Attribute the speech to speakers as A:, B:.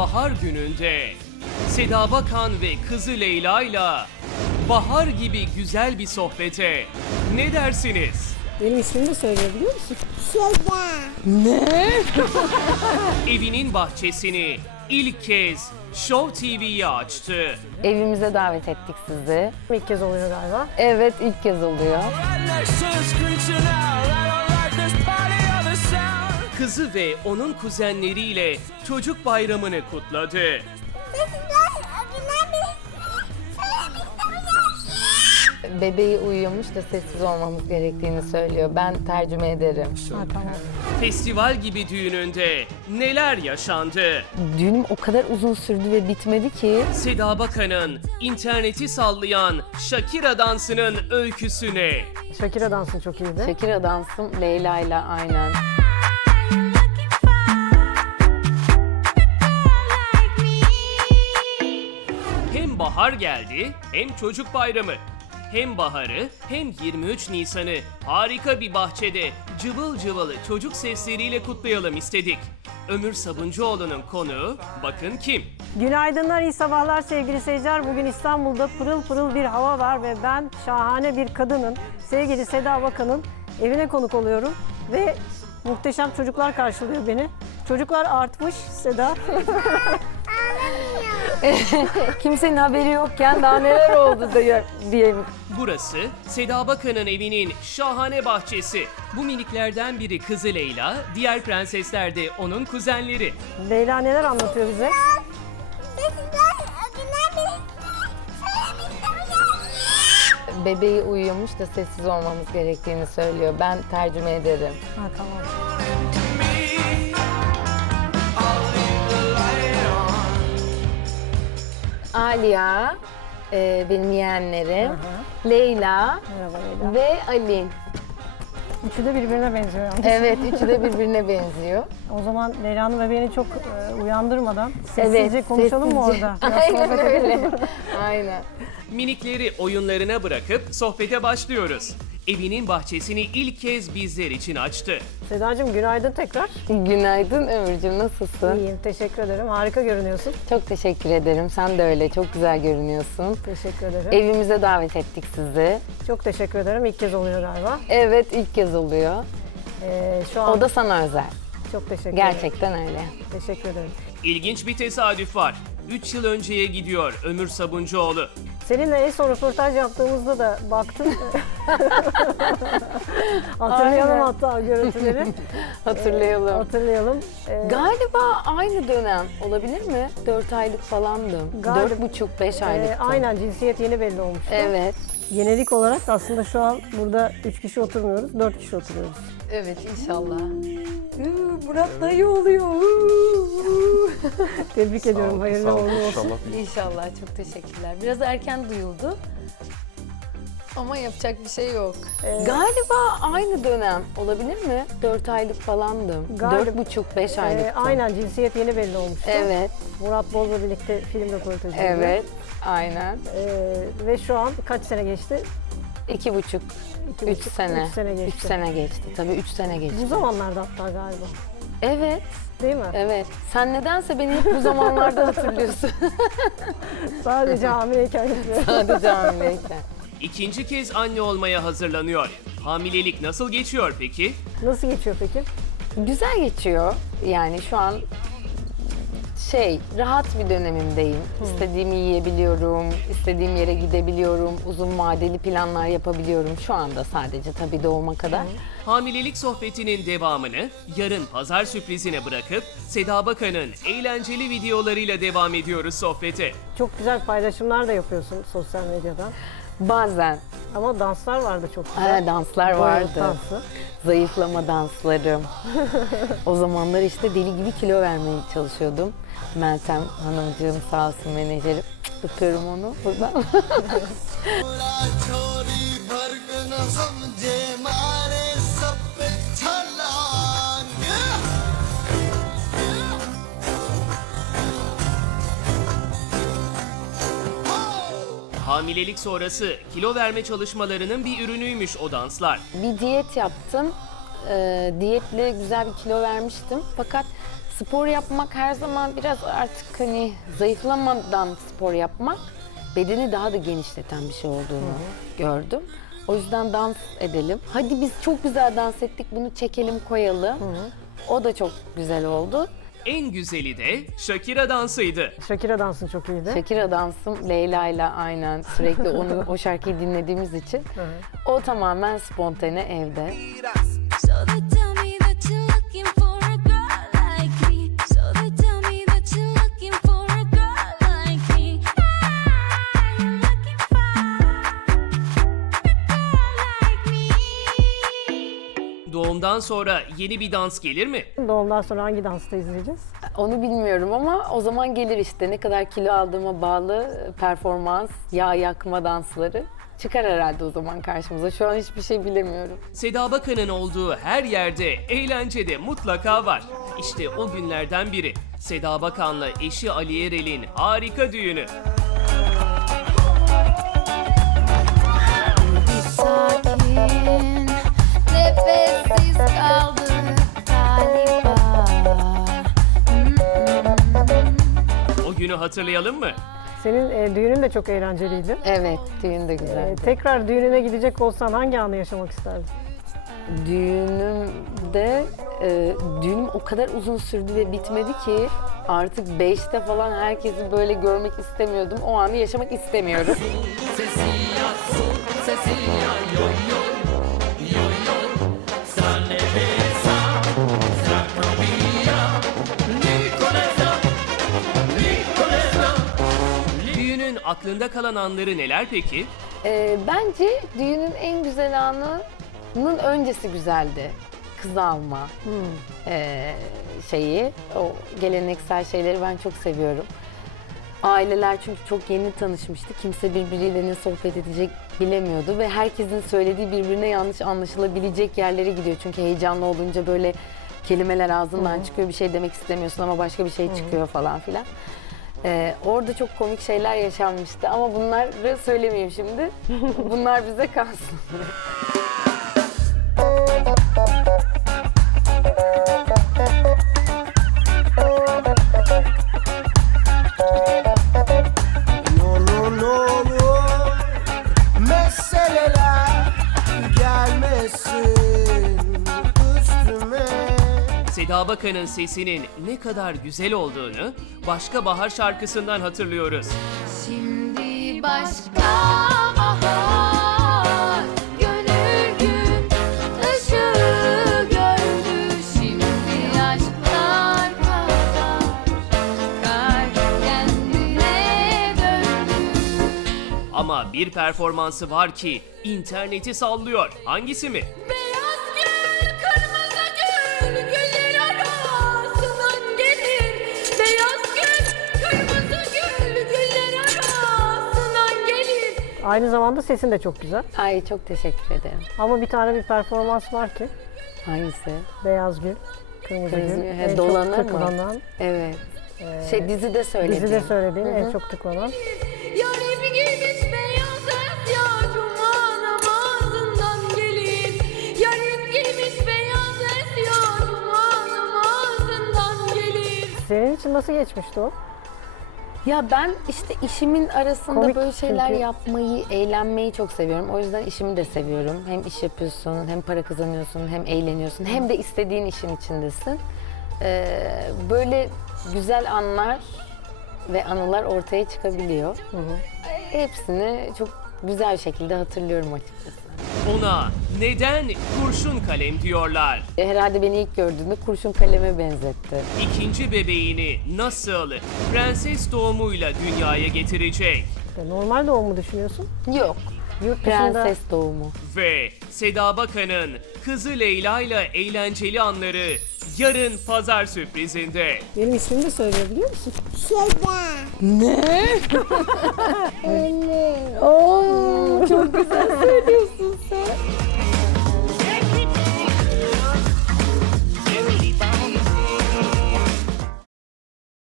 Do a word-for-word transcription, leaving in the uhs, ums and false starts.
A: bahar gününde Seda Bakan ve kızı Leyla ile bahar gibi güzel bir sohbete ne dersiniz?
B: Benim ismimi de söylüyor biliyor musun?
C: Seda.
B: Ne?
A: Evinin bahçesini ilk kez Show T V'ye açtı.
D: Evimize davet ettik sizi.
B: İlk kez oluyor galiba.
D: Evet, ilk kez oluyor.
A: Kızı ve onun kuzenleriyle çocuk bayramını kutladı.
D: Bebeği uyuyormuş da sessiz olmamız gerektiğini söylüyor. Ben tercüme ederim.
B: Ha, tamam.
A: Festival gibi düğününde neler yaşandı?
D: Düğünüm o kadar uzun sürdü ve bitmedi ki.
A: Seda Bakan'ın interneti sallayan Shakira dansının öyküsüne.
B: Shakira dansı çok iyiydi.
D: Shakira dansım Leyla'yla aynen.
A: Hem bahar geldi hem çocuk bayramı. Hem baharı hem yirmi üç Nisan'ı harika bir bahçede cıvıl cıvıl çocuk sesleriyle kutlayalım istedik. Ömür Sabuncuoğlu'nun konuğu bakın kim?
B: Günaydınlar, iyi sabahlar sevgili seyirciler. Bugün İstanbul'da pırıl pırıl bir hava var ve ben şahane bir kadının, sevgili Seda Bakan'ın evine konuk oluyorum. Ve muhteşem çocuklar karşılıyor beni. Çocuklar artmış Seda.
D: Kimsenin haberi yokken daha neler oldu diye- diyeyim.
A: Burası Seda Bakan'ın evinin şahane bahçesi. Bu miniklerden biri kızı Leyla, diğer prensesler de onun kuzenleri.
B: Leyla neler anlatıyor bize?
D: Bebeği uyuyormuş da sessiz olmamız gerektiğini söylüyor. Ben tercüme ederim.
B: Ha, tamam.
D: Aliya, e, benim yeğenlerim, Leyla
B: Merhaba Leyla.
D: ve Ali.
B: Üçü de birbirine benziyor yalnız.
D: Evet, üçü de birbirine benziyor.
B: O zaman Leyla'nın ve beni çok e, uyandırmadan sessizce konuşalım mı
D: sessizce.
B: orada? Biraz
D: Aynen
B: sohbet edelim.
D: öyle. Aynen.
A: Minikleri oyunlarına bırakıp sohbete başlıyoruz. Evinin bahçesini ilk kez bizler için açtı.
B: Sedacığım günaydın tekrar.
D: Günaydın Ömürcüğüm, nasılsın?
B: İyiyim, teşekkür ederim. Harika görünüyorsun.
D: Çok teşekkür ederim. Sen de öyle. Çok güzel görünüyorsun.
B: Teşekkür ederim.
D: Evimize davet ettik sizi.
B: Çok teşekkür ederim. İlk kez oluyor galiba.
D: Evet, ilk kez oluyor.
B: Ee, şu an
D: O da sana özel.
B: çok teşekkür ederim.
D: Gerçekten öyle.
B: Teşekkür ederim.
A: İlginç bir tesadüf var. üç yıl önceye gidiyor Ömür Sabuncuoğlu.
B: Seninle en son röportaj yaptığımızda da baktım. Hatırlayalım
D: Aynen.
B: hatta görüntüleri.
D: Hatırlayalım.
B: Hatırlayalım. Ee,
D: Galiba aynı dönem olabilir mi? Dört aylık falandım.
B: Galiba-
D: Dört buçuk, beş
B: e,
D: aylıktım.
B: aynen cinsiyet yeni belli olmuştu.
D: Evet.
B: Yenilik olarak da aslında şu an burada üç kişi oturmuyoruz, dört kişi oturuyoruz.
D: Evet, inşallah. Murat dayı oluyor.
B: Tebrik ediyorum, hayırlı uğurlu olsun.
D: İnşallah, çok teşekkürler. Biraz erken duyuldu. Ama yapacak bir şey yok.
B: Ee,
D: Galiba aynı dönem olabilir mi? Dört aylık falandım.
B: Galiba-
D: Dört buçuk, beş
B: Ee,
D: aylıktım.
B: aynen cinsiyet yeni belli olmuştu.
D: Evet,
B: Murat Boz'la birlikte film röportajı.
D: evet, aynen.
B: Ee, ve şu an kaç sene geçti?
D: İki buçuk,
B: İki
D: üç
B: buçuk,
D: sene.
B: Üç sene geçti.
D: Üç sene geçti. Tabii üç sene geçti.
B: Bu zamanlarda hatta galiba.
D: Evet,
B: Değil mi?
D: evet. Sen nedense beni hep bu zamanlarda hatırlıyorsun.
B: Sadece hamileyken yapıyor.
D: Sadece hamileyken.
A: İkinci kez anne olmaya hazırlanıyor. Hamilelik nasıl geçiyor peki?
B: Nasıl geçiyor peki?
D: Güzel geçiyor. Yani şu an şey, rahat bir dönemimdeyim. İstediğimi yiyebiliyorum, istediğim yere gidebiliyorum, uzun vadeli planlar yapabiliyorum. Şu anda sadece tabii doğuma kadar.
A: Hamilelik sohbetinin devamını yarın pazar sürprizine bırakıp Seda Bakan'ın eğlenceli videolarıyla devam ediyoruz sohbete.
B: Çok güzel paylaşımlar da yapıyorsun sosyal medyada.
D: Bazen
B: Ama danslar vardı çok güzel.
D: ha, danslar
B: Boyut
D: vardı.
B: dansı.
D: Zayıflama danslarım. O zamanlar işte deli gibi kilo vermeye çalışıyordum. Meltem Hanımcığım sağ olsun menajerim. Öpüyorum onu buradan.
A: Hamilelik sonrası kilo verme çalışmalarının bir ürünüymüş o danslar.
D: Bir diyet yaptım. e, diyetle güzel bir kilo vermiştim. Fakat spor yapmak her zaman biraz artık hani zayıflamadan spor yapmak bedeni daha da genişleten bir şey olduğunu gördüm. O yüzden dans edelim. Hadi biz çok güzel dans ettik, bunu çekelim koyalım. O da çok güzel oldu.
A: En güzeli de Shakira dansıydı.
B: Shakira dansın çok iyiydi.
D: Shakira dansım Leyla ile aynen sürekli onu o şarkıyı dinlediğimiz için o tamamen spontane evde.
C: So they tell me that you're looking for a girl like me. So they tell me that you're looking for a girl like me. I'm looking for a girl like me.
A: Doğumdan sonra yeni bir dans gelir mi?
B: Doğumdan sonra hangi dansta izleyeceğiz?
D: Onu bilmiyorum ama o zaman gelir işte ne kadar kilo aldığıma bağlı performans, yağ yakma dansları çıkar herhalde o zaman karşımıza. Şu an hiçbir şey bilemiyorum.
A: Seda Bakan'ın olduğu her yerde eğlencede mutlaka var. İşte o günlerden biri. Seda Bakan'la eşi Ali Erel'in harika düğünü.
C: Sakin, nefessiz kaldık galiba.
A: O günü hatırlayalım mı?
B: Senin e, düğünün de çok eğlenceliydi.
D: Evet, düğün de
B: E,
D: güzel.
B: tekrar düğününe gidecek olsan hangi anı yaşamak isterdin?
D: Düğünümde, e, düğünüm o kadar uzun sürdü ve bitmedi ki artık beşte falan herkesi böyle görmek istemiyordum. O anı yaşamak istemiyorum.
A: Düğünün aklında kalan anları neler peki?
D: E, bence düğünün en güzel anının öncesi güzeldi. Kız alma e, şeyi, o geleneksel şeyleri ben çok seviyorum. Aileler çünkü çok yeni tanışmıştı. Kimse birbiriyle ne sohbet edecek bilemiyordu ve herkesin söylediği birbirine yanlış anlaşılabilecek yerlere gidiyor. Çünkü heyecanlı olunca böyle kelimeler ağzından çıkıyor, bir şey demek istemiyorsun ama başka bir şey çıkıyor falan filan. Ee, orada çok komik şeyler yaşanmıştı ama bunları söylemeyeyim şimdi. Bunlar bize kalsın.
E: No no no no meseleler gelmesin üstüme.
A: Seda Bakan'ın sesinin ne kadar güzel olduğunu Başka Bahar şarkısından hatırlıyoruz.
C: Şimdi başka bahar, gönül gün ışığı gördü. Şimdi aşklar kadar, kalp kendine döndü.
A: Ama bir performansı var ki interneti sallıyor. Hangisi mi?
C: Beyaz gül, kırmızı gül, güller arasından gelir. Beyaz gül, kırmızı gül, güller arasından gelir.
B: Aynı zamanda sesin de çok güzel.
D: Ay çok teşekkür ederim.
B: Ama bir tane bir performans var ki.
D: Hangisi?
B: Beyaz gül, kırmızı,
D: Kırmızı
B: gül.
D: gül, he,
B: En
D: dolanır
B: çok
D: mı?
B: tıklanan,
D: Evet. Şey dizide söyledim.
B: dizide söylediğin en çok tıklanan.
C: Yarım giymiş beyaz esya, cuma namazından gelir. Yarım giymiş beyaz esya, cuma namazından gelir.
B: Senin için nasıl geçmişti o?
D: Ya ben işte işimin arasında
B: Komik
D: böyle şeyler
B: çünkü.
D: yapmayı, eğlenmeyi çok seviyorum. O yüzden işimi de seviyorum. Hem iş yapıyorsun, hem para kazanıyorsun, hem eğleniyorsun, hem de istediğin işin içindesin. Ee, böyle güzel anlar ve anılar ortaya çıkabiliyor. Hepsini çok güzel şekilde hatırlıyorum açıkçası.
A: Ona neden kurşun kalem diyorlar?
D: E, Herhalde beni ilk gördüğünde kurşun kaleme benzetti.
A: İkinci bebeğini nasıl prenses doğumuyla dünyaya getirecek?
B: İşte normal doğum mu düşünüyorsun?
D: Yok,
B: Yurt dışında
D: prenses doğumu.
A: Ve Seda Bakan'ın kızı Leyla ile eğlenceli anları yarın pazar sürprizinde.
B: benim ismimi de söyleyebiliyor musun?
D: Oo, çok güzel